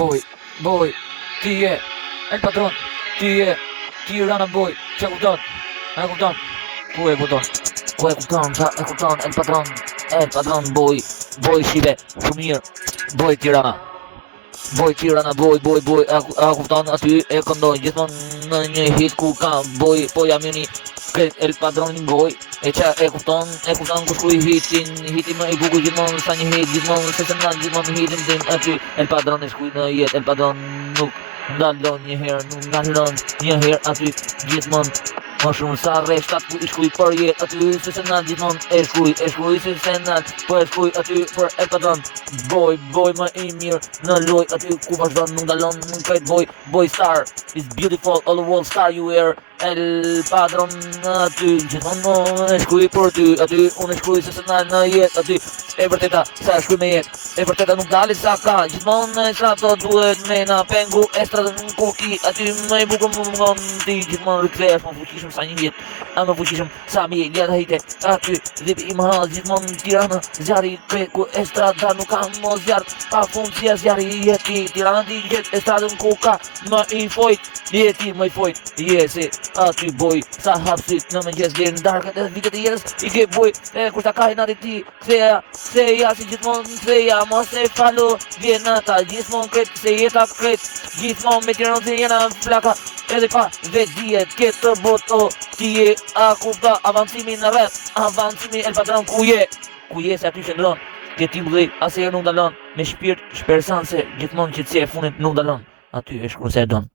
Boj, ti je El Patron, ti je Tirana Boj, që kupton? E kupton? Ku e kupton? Ku e kupton? Qa e kupton? El Patron Boj Shive, shumë mirë, Boj Tirana. Boj Tirana, boj, a kupton aty e këndoj gjithmonë në një hit ku ka boj, po jam jeni kret El Padronin boj, e qa e kupton ku shkruj hitin më i bukur gjithmonë sa një hit, gjithmonë se se ndan gjithmonë hitin tim aty, El Padron e shkruj në jetë, El Padron nuk ndalon një herë, nuk ndalon një herë aty, gjithmonë më shumë sa rreshtat ku i shkruj për jetë aty, se se ndan gjithmonë e shkruj se se ndan, po e shkruj aty për El Padron, boj më i mirë në loj aty ku vazhdon nuk ndalon krejt boj star is beautiful all the world star you are El Padron aty gjithmonë e shkruj për ty aty unë e shkruj se se në jetë aty e vërteta sa e shkruj me jetë e vërteta nuk dali sa ka gjithmonë e strato duhet me na pengu e strato në kuki aty më i bukur më ngon ti gjithmonë rikthehesh më fuqishëm sa një jetë më fuqishëm sa mi ljeta hite aty dhipi i më halë gjithmonë Tirana zjarri ku e strada nuk ka mo zjarë pa fund si zjarri jeti Tirana ti jetë e stradën ku ka më i fojt jeti më i fojt jesi aty boj sa hapsit në mëngjes deri në darkët e vitet e jetës i ke boj e kur ta kaj nati ti ktheja si gjithmonë ktheja mos e falo vjen ata gjithmonë kret se jeta kret gjithmonë me Tiranë se jena flaka edhe pa vetdijet këtë boto ti je a kupta avancimi në rreth avancimi El Patron ku je se aty qëndron ke ti mdhej asnjëherë nuk ndalon me shpirt shpersance gjithmonë që e fundit nuk ndalon aty e shkruaj se e don